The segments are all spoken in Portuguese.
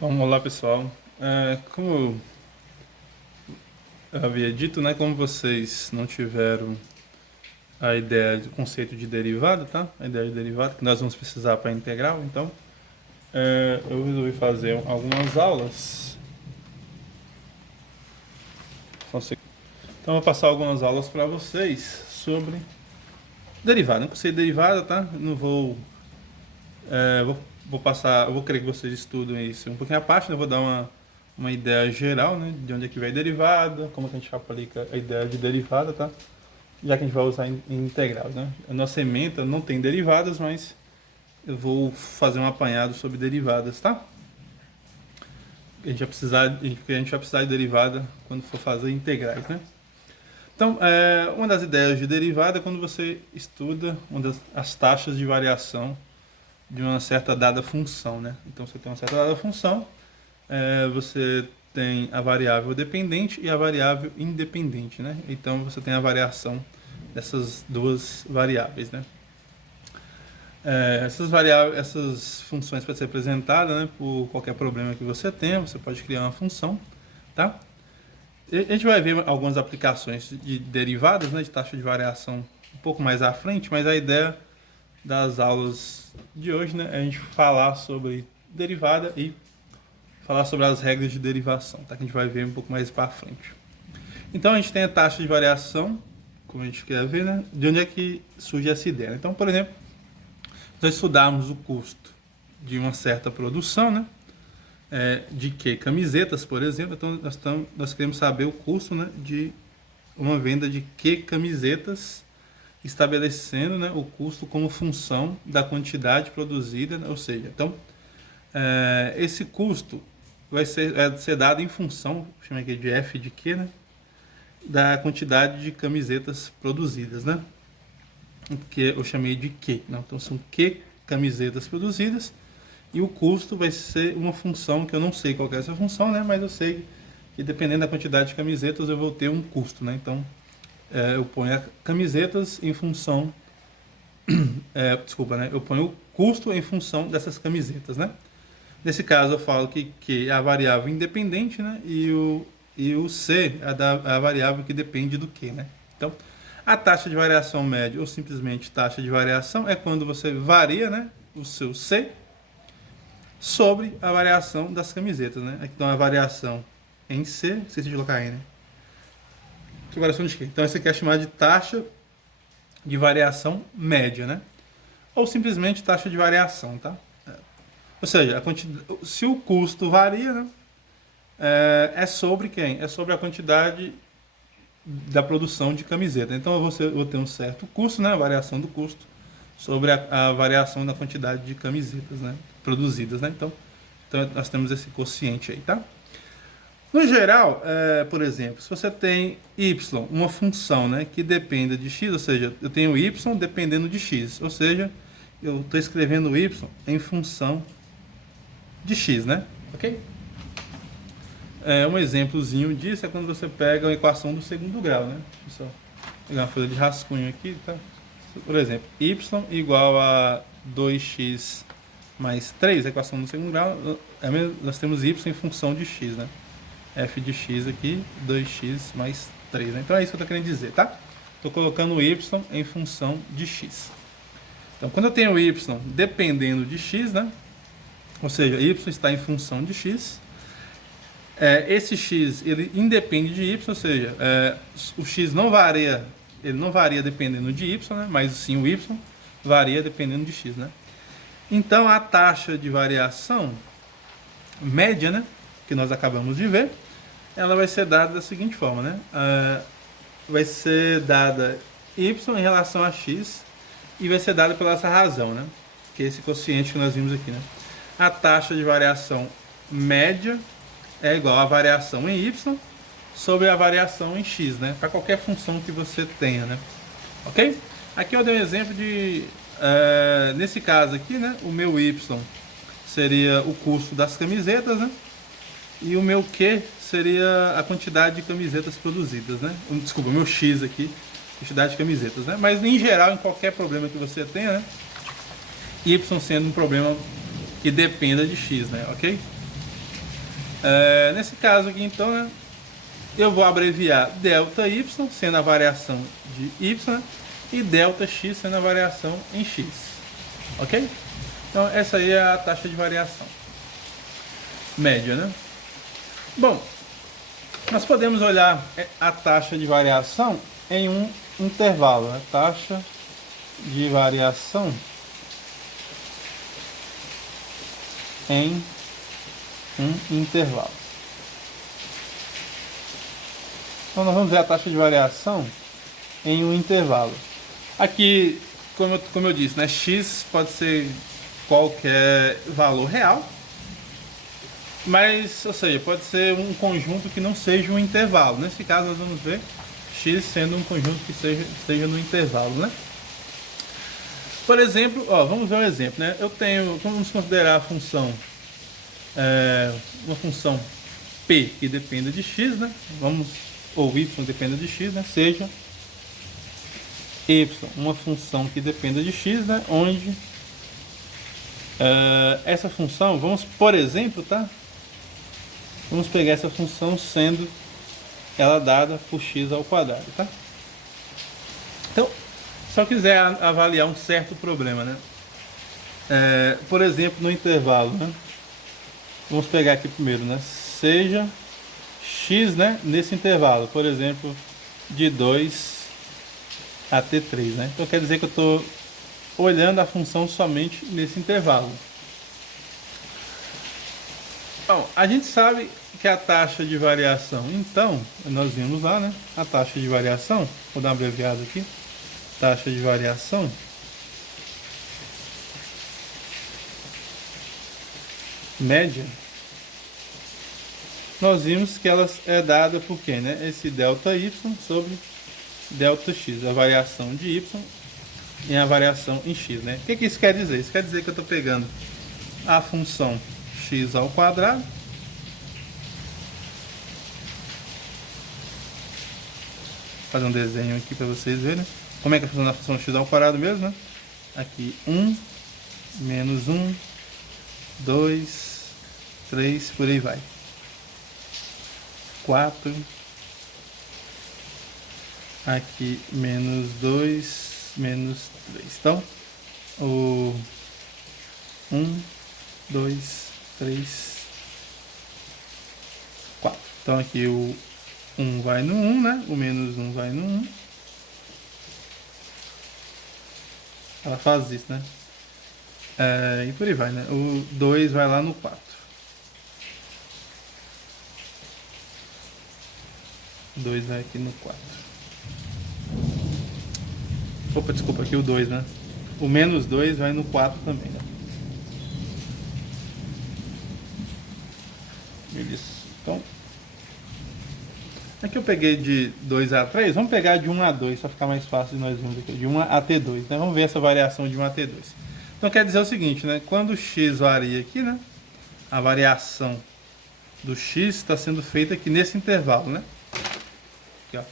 Bom, olá pessoal. Como eu havia dito, né, como vocês não tiveram a ideia do conceito de derivada, tá? A ideia de derivada que nós vamos precisar para integral, então eu resolvi fazer algumas aulas. Então eu vou passar algumas aulas para vocês sobre derivada. Não conceito de derivada, tá? Não vou, vou passar, eu vou querer que vocês estudem isso um pouquinho à parte, né? Eu vou dar uma ideia geral, né, de onde é que vem a derivada, como que a gente aplica a ideia de derivada, tá? Já que a gente vai usar em integral, né? A nossa ementa não tem derivadas, mas eu vou fazer um apanhado sobre derivadas, tá? A gente vai precisar de derivada quando for fazer integrais, né? Então, uma das ideias de derivada é quando você estuda as taxas de variação de uma certa dada função, né? Então, você tem uma certa dada função, você tem a variável dependente e a variável independente, né? Então, você tem a variação dessas duas variáveis, né? Essas funções podem ser representadas, né, por qualquer problema que você tenha, você pode criar uma função, tá? E a gente vai ver algumas aplicações de derivadas, né, de taxa de variação um pouco mais à frente, mas a ideia das aulas de hoje, né, é a gente falar sobre derivada e falar sobre as regras de derivação, tá? Que a gente vai ver um pouco mais para frente. Então a gente tem a taxa de variação, como a gente quer ver, né? De onde é que surge essa ideia? Então, por exemplo, nós estudarmos o custo de uma certa produção, né? De que camisetas, por exemplo, então nós queremos saber o custo, né, de uma venda de que camisetas, estabelecendo, né, o custo como função da quantidade produzida, né? Ou seja, então esse custo vai ser dado em função, chama aqui de F de Q, né, da quantidade de camisetas produzidas, né? Que eu chamei de Q. Não? Então são Q camisetas produzidas e o custo vai ser uma função que eu não sei qual é essa função, né? Mas eu sei que dependendo da quantidade de camisetas eu vou ter um custo, né? Então eu ponho a camisetas em função, desculpa, né? Eu ponho o custo em função dessas camisetas, né? Nesse caso eu falo que Q é a variável independente, né? E o C é a variável que depende do Q, né? Então a taxa de variação média, ou simplesmente taxa de variação, é quando você varia, né, o seu C sobre a variação das camisetas, né? Aqui dá uma variação em C, esqueci de colocar aí, né? Que variação de quê? Então esse aqui é chamado de taxa de variação média, né? Ou simplesmente taxa de variação, tá? Ou seja, se o custo varia, né, é sobre quem? É sobre a quantidade da produção de camiseta. Então eu vou ter um certo custo, né, a variação do custo sobre a variação da quantidade de camisetas, né, produzidas, né? Então nós temos esse quociente aí, tá? No geral, por exemplo, se você tem y, uma função, né, que dependa de x, ou seja, eu tenho y dependendo de x, ou seja, eu estou escrevendo y em função de x, né? Ok? Um exemplozinho disso é quando você pega a equação do segundo grau, né? Deixa eu só pegar uma folha de rascunho aqui, tá? Por exemplo, y igual a 2x mais 3, a equação do segundo grau, nós temos y em função de x, né? F de x aqui, 2x mais 3, né? Então é isso que eu estou querendo dizer, tá? Estou colocando o y em função de x. Então, quando eu tenho y dependendo de x, né? Ou seja, y está em função de x, esse x ele independe de y, ou seja, o x não varia, ele não varia dependendo de y, né? Mas sim o y varia dependendo de x, né? Então a taxa de variação média, né, que nós acabamos de ver, ela vai ser dada da seguinte forma, né? Vai ser dada y em relação a x e vai ser dada pela essa razão, né? Que é esse quociente que nós vimos aqui, né? A taxa de variação média é igual a variação em y sobre a variação em x, né? Para qualquer função que você tenha, né? Ok? Aqui eu dei um exemplo de... nesse caso aqui, né? O meu y seria o custo das camisetas, né? E o meu Q seria a quantidade de camisetas produzidas, né? Desculpa, o meu x aqui, quantidade de camisetas, né? Mas em geral, em qualquer problema que você tenha, né? Y sendo um problema que dependa de x, né? Ok? Nesse caso aqui, então, né, eu vou abreviar ΔY, sendo a variação de Y, né, e ΔX sendo a variação em X. Ok? Então, essa aí é a taxa de variação média, né? Bom, nós podemos olhar a taxa de variação em um intervalo, né? Taxa de variação em um intervalo. Então nós vamos ver a taxa de variação em um intervalo. Aqui, como eu disse, né, x pode ser qualquer valor real, mas, ou seja, pode ser um conjunto que não seja um intervalo. Nesse caso, nós vamos ver x sendo um conjunto que esteja no intervalo, né? Por exemplo, vamos ver um exemplo, né? Vamos considerar a função, uma função p que dependa de x, né? Ou y dependa de x, né? Seja y uma função que dependa de x, né? Onde essa função, vamos, por exemplo, tá? Vamos pegar essa função sendo ela dada por x ao quadrado, tá? Então, se eu quiser avaliar um certo problema, né? Por exemplo, no intervalo, né? Vamos pegar aqui primeiro, né? Seja x, né? Nesse intervalo, por exemplo, de 2 até 3, né? Então quer dizer que eu estou olhando a função somente nesse intervalo. Bom, a gente sabe que a taxa de variação, então, nós vimos lá, né? A taxa de variação, vou dar uma abreviada aqui, taxa de variação média, nós vimos que ela é dada por quem, né? Esse ΔY sobre ΔX, a variação de Y e a variação em X, né? O que isso quer dizer? Isso quer dizer que eu estou pegando a função x ao quadrado vou fazer um desenho aqui para vocês verem como é que funciona a função x ao quadrado mesmo, né? Aqui 1, menos 1, 2, 3, por aí vai. 4, aqui menos 2, menos 3. Então, o 1, 2, 3, 4. Então aqui o 1 vai no 1, né? O menos 1 vai no 1. Ela faz isso, né? E por aí vai, né? O 2 vai lá no 4. O 2 vai aqui no 4. Opa, desculpa, aqui o 2, né? O menos 2 vai no 4 também, né? Isso. Então, aqui eu peguei de 2 a 3, vamos pegar de 1 a 2, para ficar mais fácil de nós vermos aqui. De 1 a T2, né? Vamos ver essa variação de 1 a T2. Então quer dizer o seguinte, né? Quando o x varia aqui, né? A variação do x está sendo feita aqui nesse intervalo, né? Aqui, ó.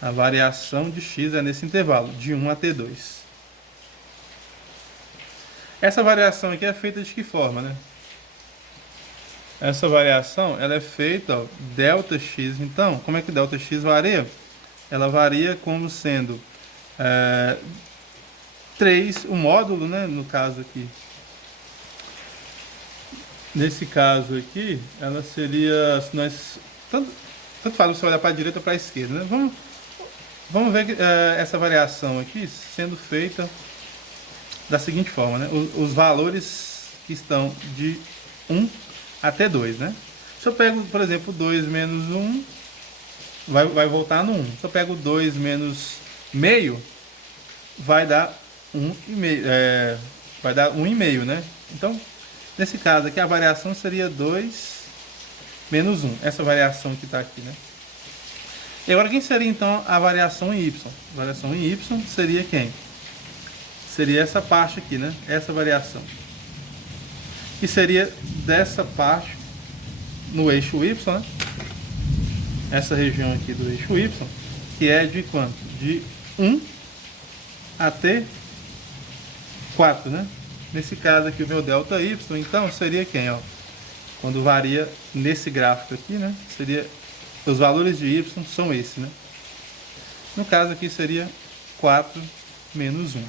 A variação de x é nesse intervalo, de 1 a T2. Essa variação aqui é feita de que forma, né? Essa variação, ela é feita, ó, ΔX. Então, como é que ΔX varia? Ela varia como sendo 3, o módulo, né? No caso aqui. Nesse caso aqui, ela seria, se nós, tanto faz você olhar para a direita ou para a esquerda, né? Vamos ver essa variação aqui sendo feita da seguinte forma, né? Os valores que estão de 1 até 2, né? Se eu pego, por exemplo, 2 menos 1, vai voltar no 1. Se eu pego 2 menos meio, vai dar 1,5, vai dar 1,5, né? Então, nesse caso aqui, a variação seria 2 menos 1. Essa variação que está aqui, né? E agora, quem seria, então, a variação em Y? A variação em Y seria quem? Seria essa parte aqui, né? Essa variação. Que seria dessa parte no eixo Y, né? Essa região aqui do eixo Y, que é de quanto? De 1 até 4, né? Nesse caso aqui, o meu ΔY, então, seria quem, ó? Quando varia nesse gráfico aqui, né? Seria os valores de y são esses, né? No caso aqui seria 4 menos 1.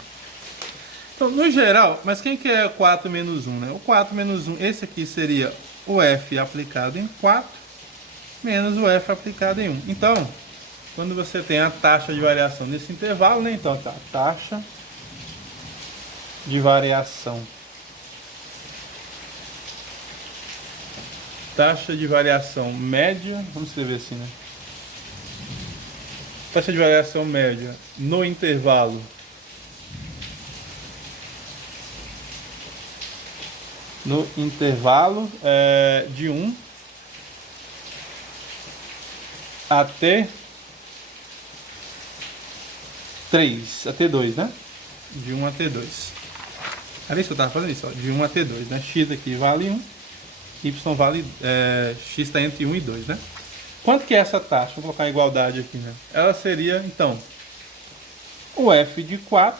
Então, no geral, mas quem que é 4 menos 1, né? O 4 menos 1, esse aqui seria o f aplicado em 4 menos o f aplicado em 1. Então, quando você tem a taxa de variação nesse intervalo, né? Então, tá, a taxa de variação. Taxa de variação média, vamos escrever assim, né? Taxa de variação média no intervalo de 1 até 3, até 2, né? De 1 até 2. Era isso que eu estava fazendo, isso, ó, de 1 até 2, né? X aqui vale 1, Y vale, X está entre 1 e 2, né? Quanto que é essa taxa? Vou colocar a igualdade aqui, né? Ela seria, então, o F de 4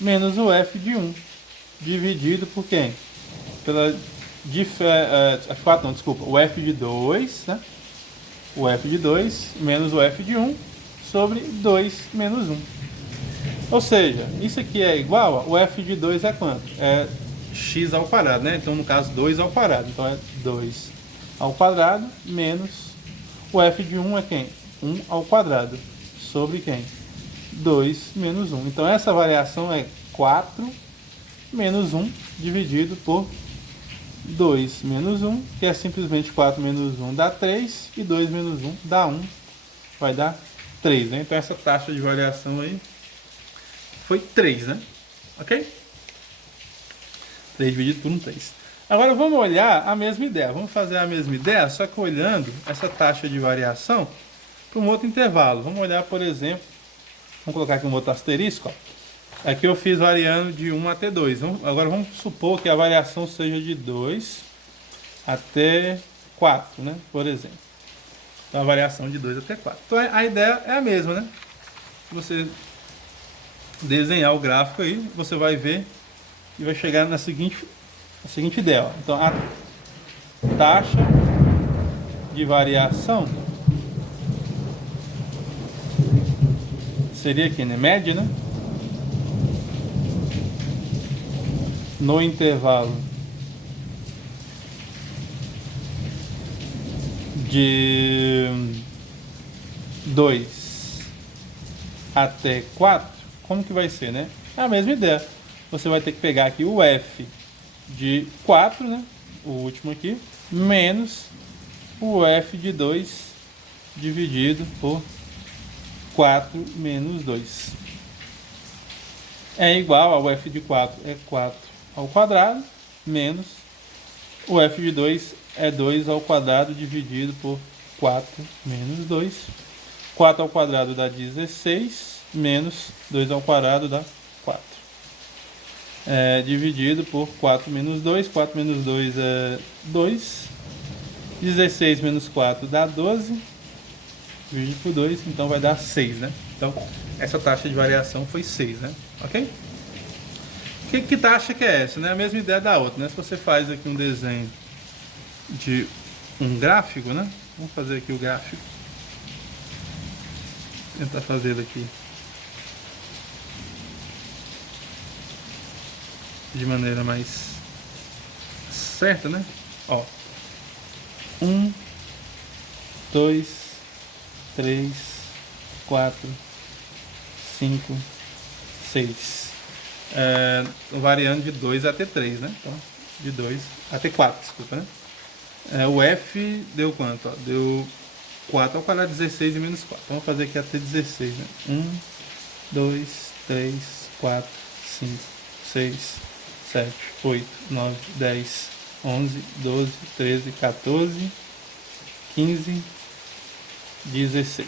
menos o F de 1, dividido por quem? Pela 4 não, desculpa, o F de 2, né? O F de 2 menos o F de 1 sobre 2 menos 1. Ou seja, isso aqui é igual, o F de 2 é quanto? É x ao quadrado, né? Então, no caso, 2 ao quadrado. Então, é 2 ao quadrado menos o F de 1 é quem? 1 ao quadrado sobre quem? 2 menos 1. Então, essa variação é 4 menos 1 dividido por 2 menos 1, que é simplesmente 4 menos 1 dá 3, e 2 menos 1 dá 1, vai dar 3, né? Então essa taxa de variação aí foi 3, né? Ok? 3 dividido por 1, 3. Agora vamos olhar a mesma ideia, vamos fazer a mesma ideia, só que olhando essa taxa de variação para um outro intervalo. Vamos olhar, por exemplo, vamos colocar aqui um outro asterisco, ó. Aqui eu fiz variando de 1 até 2. Agora vamos supor que a variação seja de 2 até 4, né? Por exemplo. Então a variação de 2 até 4. Então a ideia é a mesma, né? Você desenhar o gráfico aí, você vai ver e vai chegar na seguinte ideia. Ó. Então a taxa de variação seria aqui, né? Média, né? No intervalo de 2 até 4, como que vai ser, né? É a mesma ideia. Você vai ter que pegar aqui o F de 4, né? O último aqui, menos o F de 2 dividido por 4 menos 2. É igual ao F de 4, é 4 ao quadrado, menos o F de 2 é 2 ao quadrado dividido por 4 menos 2. 4 ao quadrado dá 16, menos 2 ao quadrado dá 4. Dividido por 4 menos 2, 4 menos 2 é 2. 16 menos 4 dá 12, dividido por 2, então vai dar 6, né? Então, essa taxa de variação foi 6, né? Ok? Que taxa que é essa? Né? A mesma ideia da outra, né? Se você faz aqui um desenho de um gráfico, né? Vamos fazer aqui o gráfico. Vou tentar fazer aqui de maneira mais certa, né? Ó, 1, 2, 3, 4, 5, 6. Variando de 2 até 3, né? Então, de 2 até 4, desculpa, né? O F deu quanto? Ó? Deu 4 ao quadrado, 16 e menos 4. Então, vamos fazer aqui até 16, né? 1, 2, 3, 4, 5, 6, 7, 8, 9, 10, 11, 12, 13, 14, 15, 16.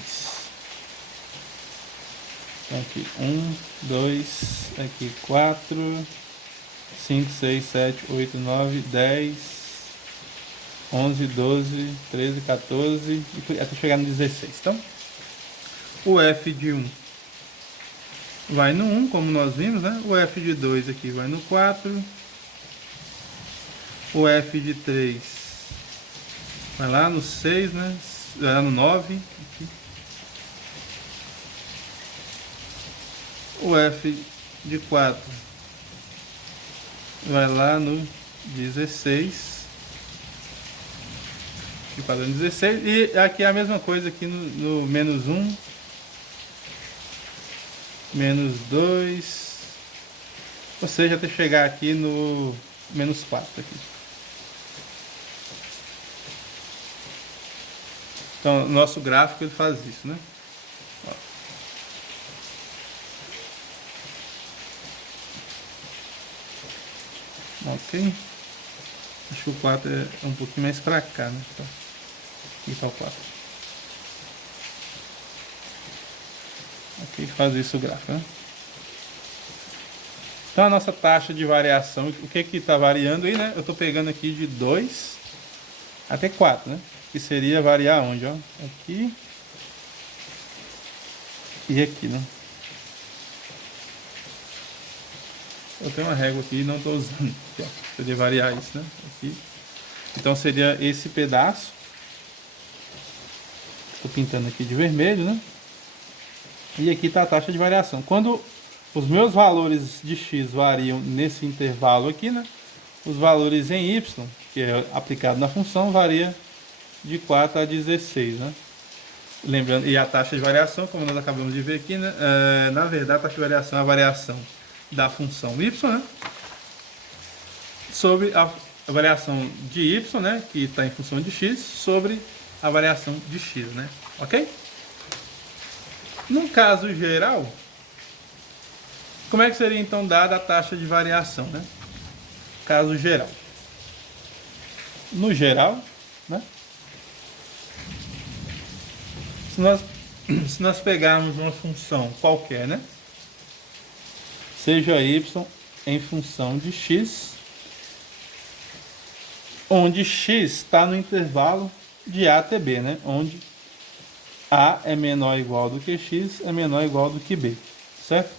Então aqui 1, 2, aqui 4, 5, 6, 7, 8, 9, 10, 11, 12, 13, 14 e até chegar no 16. Então, o F de 1 vai no 1, como nós vimos, né? O F de 2 aqui vai no 4. O f de 3 vai lá no 6, né? Vai lá no 9. Aqui. O f de 4 vai lá no 16. Aqui para 16. E aqui é a mesma coisa aqui no menos 1. Menos 2. Ou seja, até chegar aqui no menos 4 aqui. Então, nosso gráfico ele faz isso, né? Ó. Ok. Acho que o 4 é um pouquinho mais pra cá, né? Então, aqui tá o 4. Ok, faz isso o gráfico, né? Então a nossa taxa de variação, o que que está variando aí, né? Eu estou pegando aqui de 2 até 4, né? Que seria variar onde, ó? Aqui e aqui, né? Eu tenho uma régua aqui e não estou usando. Aqui, ó. Seria variar isso, né? Aqui. Então seria esse pedaço. Estou pintando aqui de vermelho, né? E aqui está a taxa de variação. Quando os meus valores de x variam nesse intervalo aqui, né? Os valores em y, que é aplicado na função, varia de 4 a 16, né? Lembrando, e a taxa de variação, como nós acabamos de ver aqui, né? Na verdade, a taxa de variação é a variação da função y, né? Sobre a variação de y, né? Que está em função de x, sobre a variação de x, né? Ok? No caso geral, como é que seria então dada a taxa de variação, né? Caso geral. No geral, né? Se nós pegarmos uma função qualquer, né? Seja y em função de x, onde x está no intervalo de a até b, né? Onde a é menor ou igual do que x, é menor ou igual do que b, certo?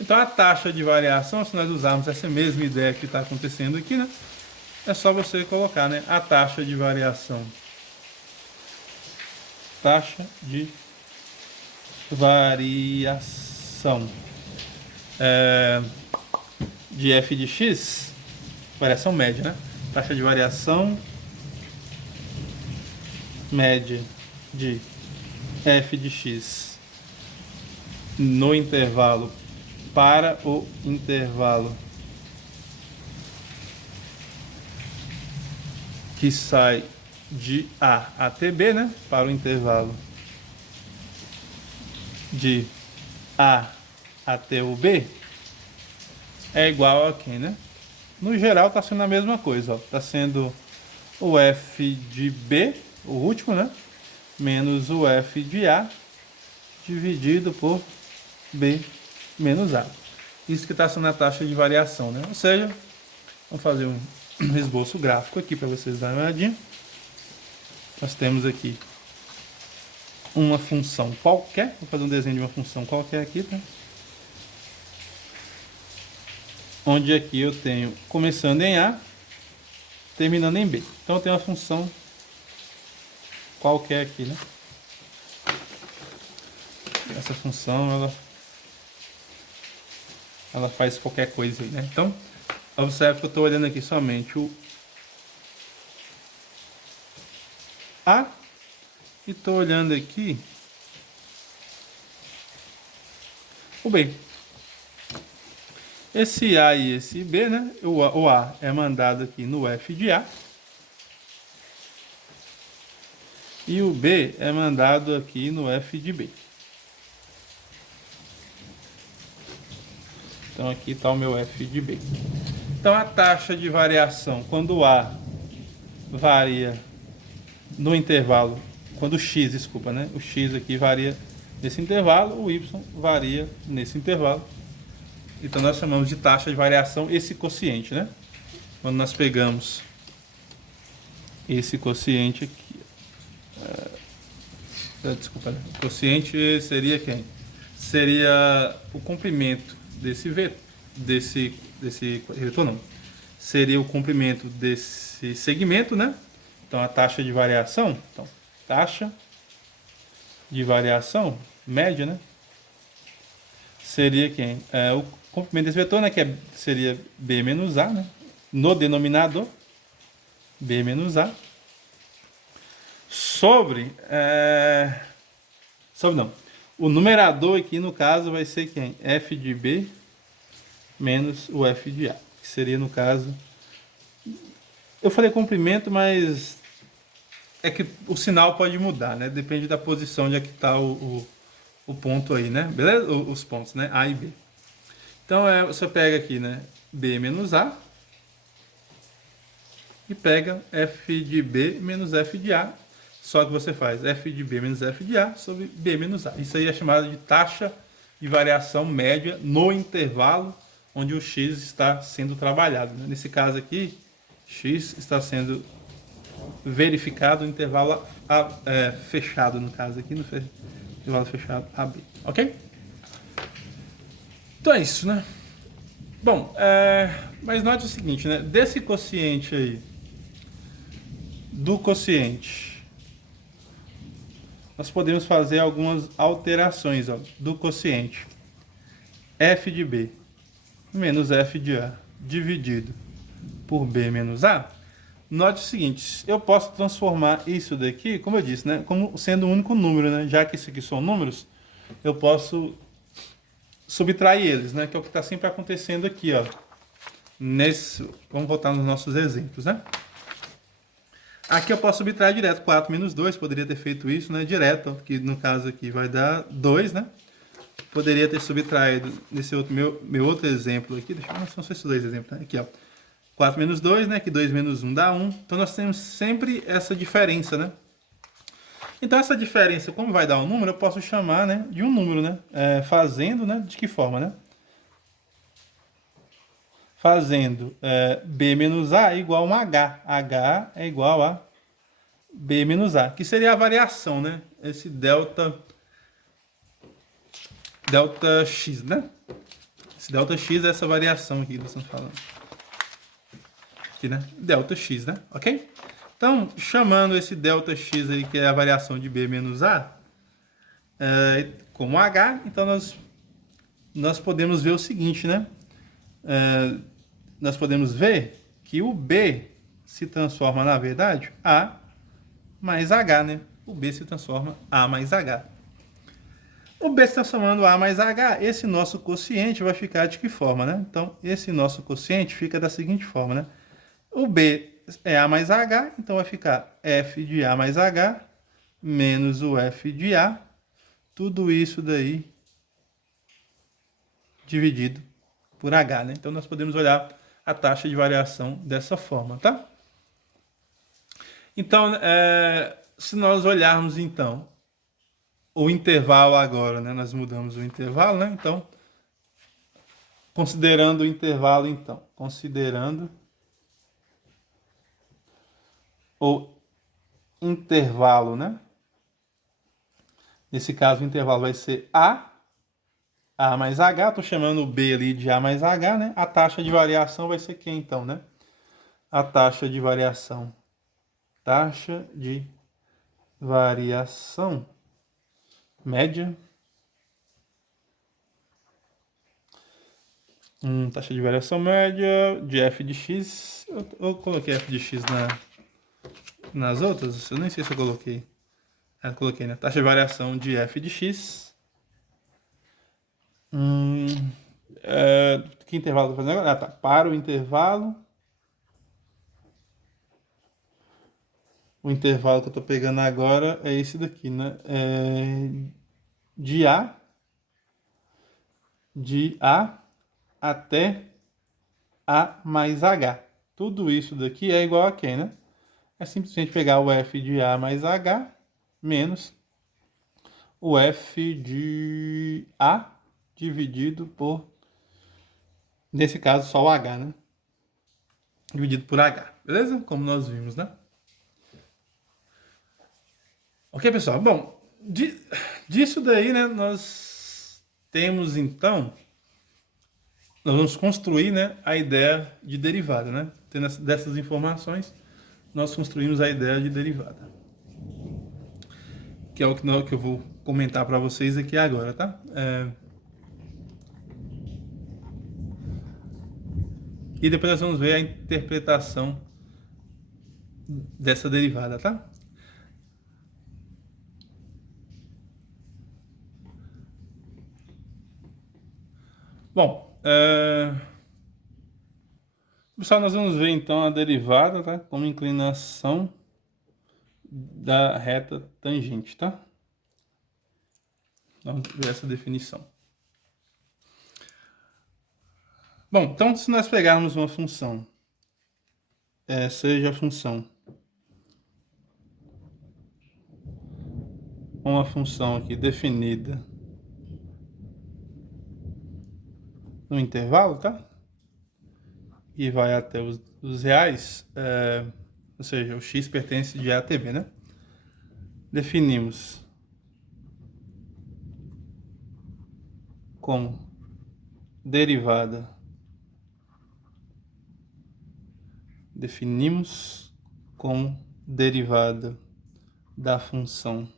Então a taxa de variação, se nós usarmos essa mesma ideia que está acontecendo aqui, né? É só você colocar, né? A taxa de variação. Taxa de variação de f de x, variação média, né? Taxa de variação média de f de x no intervalo para o intervalo que sai de A até B, né? Para o intervalo de A até o B é igual a quem, né? No geral está sendo a mesma coisa, ó. Está sendo o f de B, o último, né? Menos o f de A dividido por B menos A. Isso que está sendo a taxa de variação, né? Ou seja, vamos fazer um esboço gráfico aqui para vocês darem uma olhadinha. Nós temos aqui uma função qualquer. Vou fazer um desenho de uma função qualquer aqui, tá? Onde aqui eu tenho começando em A, terminando em B. Então eu tenho uma função qualquer aqui, né? Essa função, ela faz qualquer coisa aí, né? Então, observe que eu estou olhando aqui somente o A e estou olhando aqui o B. Esse A e esse B, né? O A é mandado aqui no F de A. E o B é mandado aqui no F de B. Então aqui está o meu F de B. Então a taxa de variação, quando o A varia no intervalo, quando o X, desculpa, né? O X aqui varia nesse intervalo, o Y varia nesse intervalo. Então nós chamamos de taxa de variação esse quociente, né? Quando nós pegamos esse quociente aqui. Desculpa, né? O quociente seria quem? Seria o comprimento desse vetor não. seria o comprimento desse segmento, né? Então, a taxa de variação, então, taxa de variação média, né? Seria quem? O comprimento desse vetor, né? Seria B menos A, né? No denominador, B menos A, sobre não. O numerador aqui, no caso, vai ser quem? F de B menos o F de A. Que seria, no caso... Eu falei comprimento, mas é que o sinal pode mudar, né? Depende da posição onde é que está o ponto aí, né? Beleza? Os pontos, né? A e B. Então, você pega aqui, né? B menos A e pega F de B menos F de A. Só que você faz F de B menos F de A sobre B menos A. Isso aí é chamado de taxa de variação média no intervalo onde o X está sendo trabalhado, né? Nesse caso aqui, X está sendo verificado no intervalo fechado, no caso aqui, no intervalo fechado AB. Ok? Então é isso, né? Bom, mas note o seguinte, né? Desse quociente aí, do quociente, nós podemos fazer algumas alterações, ó, do quociente. F de B menos F de A dividido por B menos A. Note o seguinte, eu posso transformar isso daqui, como eu disse, né, como sendo um único número, né? Já que isso aqui são números, eu posso subtrair eles, né? Que é o que está sempre acontecendo aqui, ó. Vamos voltar nos nossos exemplos, né? Aqui eu posso subtrair direto, 4 menos 2, poderia ter feito isso, né? Direto, ó, porque no caso aqui vai dar 2, né? Poderia ter subtraído nesse outro, meu outro exemplo aqui, deixa eu ver, são só esses dois exemplos, né? Aqui, ó. 4 menos 2, né? Que 2 menos 1 dá 1. Então, nós temos sempre essa diferença, né? Então, essa diferença, como vai dar um número, eu posso chamar, né, de um número, né? Fazendo, né? De que forma, né? Fazendo B menos A igual a um H. H é igual a B menos A, que seria a variação, né? Esse delta X, né? Esse delta X é essa variação aqui que nós estamos falando. Aqui, né? Delta X, né? Ok? Então, chamando esse delta X aí, que é a variação de B menos A, como H, então nós podemos ver o seguinte, né? Nós podemos ver que o B se transforma, na verdade, A mais H, né? O B se transforma A mais H. O B se transformando A mais H, esse nosso quociente vai ficar de que forma, né? Então, esse nosso quociente fica da seguinte forma, né? O B é A mais H, então vai ficar F de A mais H menos o F de A. Tudo isso daí dividido por H, né? Então, nós podemos olhar a taxa de variação dessa forma, tá? Então, se nós olharmos, então, o intervalo agora, né? Nós mudamos o intervalo, né? Então, considerando o intervalo, então, considerando o intervalo, né? Nesse caso, o intervalo vai ser A mais H. Estou chamando o B ali de A mais H, né? A taxa de variação vai ser quem, então, né? A taxa de variação. Taxa de variação média. Taxa de variação média de f de x. Eu coloquei f de x nas outras? Eu nem sei se eu coloquei. Eu coloquei, né? Taxa de variação de f de x. Que intervalo eu tô fazendo agora? Ah, tá. Para o intervalo. O intervalo que eu estou pegando agora é esse daqui, né? De A até A mais H. Tudo isso daqui é igual a quem, né? É simplesmente pegar o F de A mais H menos o F de A dividido por, nesse caso, só o H, né? Dividido por H, beleza? Como nós vimos, né? Ok, pessoal? Bom, disso daí, né, nós temos, então, nós vamos construir, né, a ideia de derivada, né? Tendo dessas informações, nós construímos a ideia de derivada, que é o que eu vou comentar para vocês aqui agora, tá? E depois nós vamos ver a interpretação dessa derivada, tá? Bom, pessoal, nós vamos ver então a derivada, tá? Como inclinação da reta tangente, tá? Vamos ver essa definição. Bom, então se nós pegarmos uma função, seja a função uma função aqui definida no intervalo, tá? E vai até os reais, ou seja, o x pertence de A até B, né? Definimos como derivada, da função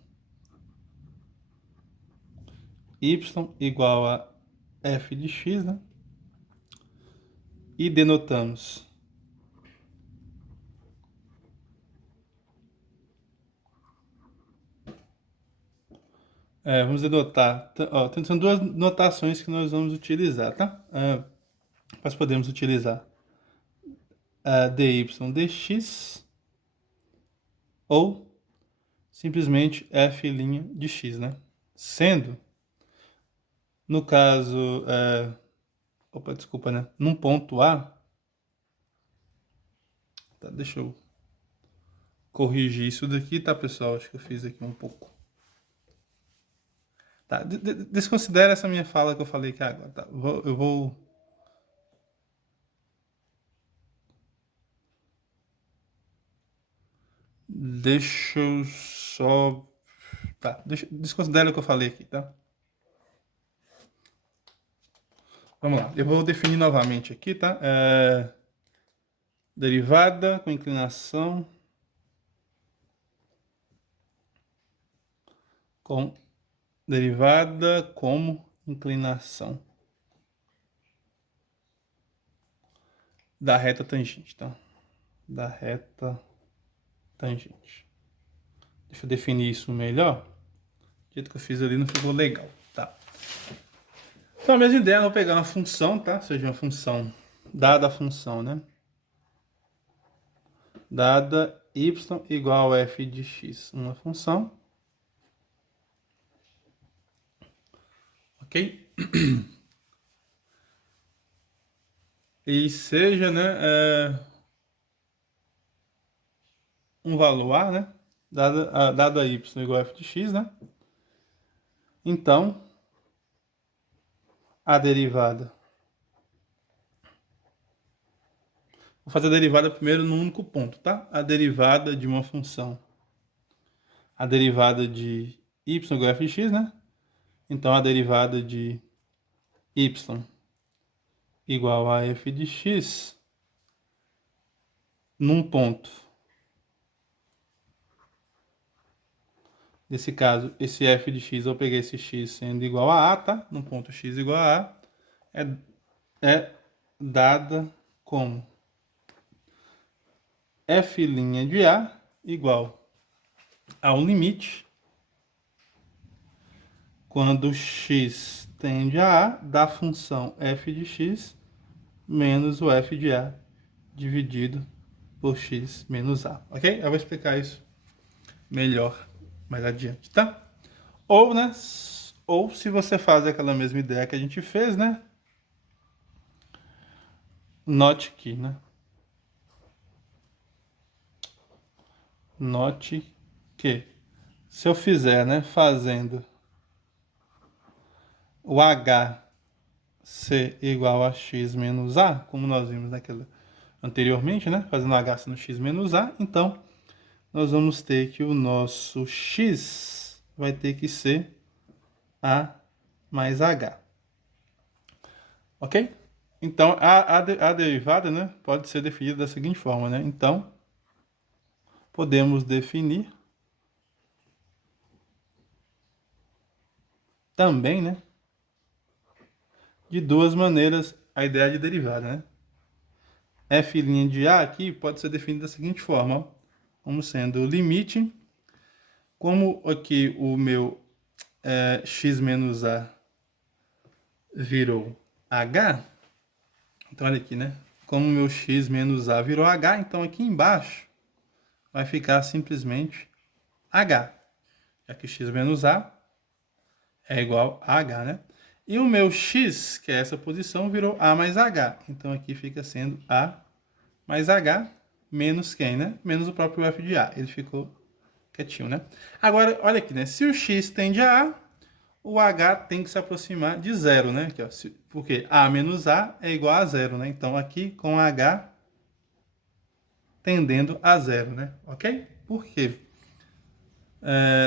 y igual a f de x, né? E denotamos vamos denotar, são duas notações que nós vamos utilizar, tá? Nós podemos utilizar dy dx ou simplesmente f' de x, né? Sendo, no caso, desculpa, né? Num ponto A, tá, deixa eu corrigir isso daqui, tá, pessoal? Acho que eu fiz aqui um pouco. Tá, desconsidera essa minha fala que eu falei aqui agora, tá? Eu vou... Deixa eu só... Tá, desconsidera o que eu falei aqui, tá? Vamos lá, eu vou definir novamente aqui, tá? Derivada com inclinação derivada como inclinação da reta tangente, tá? Da reta tangente. Deixa eu definir isso melhor. O jeito que eu fiz ali não ficou legal, tá? Então, a mesma ideia, eu vou pegar uma função, tá? Ou seja, uma função, dada a função, né? Dada y igual a f de x, uma função. Ok? E seja, né, um valor a, né? Dado a y igual a f de x, né? Então, a derivada. Vou fazer a derivada primeiro num único ponto, tá? A derivada de uma função. A derivada de y igual a f de x, né? Então, a derivada de y igual a f de x num ponto. Nesse caso, esse f de x, eu peguei esse x sendo igual a a, tá? Num ponto x igual a a, é dada como f' de a igual ao limite quando x tende a da função f de x menos o f de a dividido por x menos a, ok? Eu vou explicar isso melhor mais adiante, tá? Ou, né, ou se você faz aquela mesma ideia que a gente fez, né? Note que, né? Note que se eu fizer, né, fazendo o h ser igual a x menos a, como nós vimos naquela anteriormente, né, fazendo h sendo x menos a, então nós vamos ter que o nosso x vai ter que ser a mais h. Ok? Então, a derivada, né, pode ser definida da seguinte forma, né? Então, podemos definir também, né, de duas maneiras a ideia de derivada, né? F' de A aqui pode ser definido da seguinte forma, ó, como sendo o limite, como aqui o meu x menos A virou H, então olha aqui, né? Como o meu x menos A virou H, então aqui embaixo vai ficar simplesmente H, já que x menos A é igual a H, né? E o meu x, que é essa posição, virou A mais H. Então aqui fica sendo A mais H menos quem, né? Menos o próprio F de A. Ele ficou quietinho, né? Agora, olha aqui, né? Se o x tende a A, o H tem que se aproximar de zero, né? Aqui, ó, porque A menos A é igual a zero, né? Então aqui com H tendendo a zero, né? Ok? Por quê?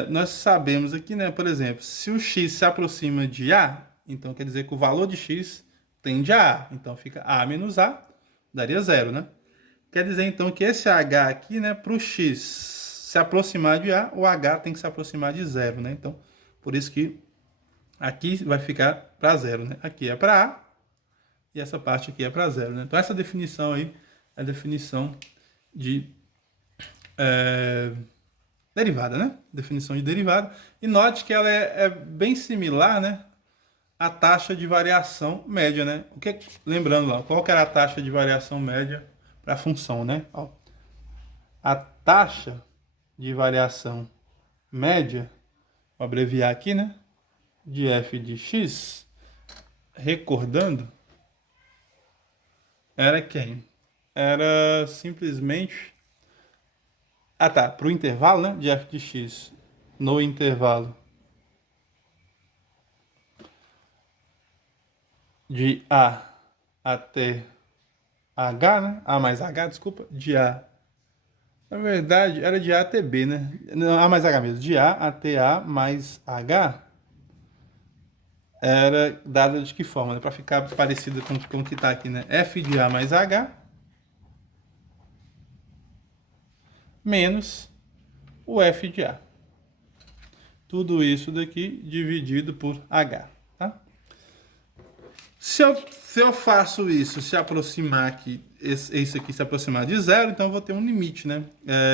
Nós sabemos aqui, né, por exemplo, se o x se aproxima de A, então quer dizer que o valor de x tende a A. Então fica A menos A, daria zero, né? Quer dizer então que esse H aqui, né, para o x se aproximar de A, o H tem que se aproximar de zero, né? Então, por isso que aqui vai ficar para zero, né? Aqui é para A e essa parte aqui é para zero, né? Então essa definição aí é a definição de derivada, né? Definição de derivada. E note que ela é bem similar, né, à taxa de variação média, né? Lembrando lá, qual que era a taxa de variação média para a função, né? Ó, a taxa de variação média, vou abreviar aqui, né, de f de x, recordando, era quem? Era simplesmente... Ah, tá. Para o intervalo, né, de f de x no intervalo de A até H, né? A mais H, desculpa. De A. Na verdade, era de A até B, né? Não, A mais H mesmo. De A até A mais H era dada de que forma, né? Para ficar parecido com o que está aqui, né? F de A mais H menos o F de A. Tudo isso daqui dividido por H, tá? Se eu faço isso, se aproximar aqui, esse aqui se aproximar de zero, então eu vou ter um limite, né?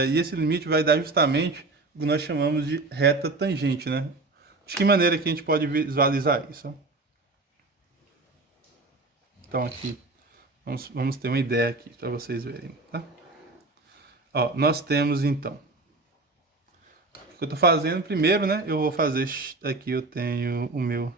E esse limite vai dar justamente o que nós chamamos de reta tangente, né? De que maneira que a gente pode visualizar isso? Então aqui, vamos ter uma ideia aqui para vocês verem, tá? Ó, nós temos então, o que eu estou fazendo primeiro, né? Eu vou fazer aqui, eu tenho o meu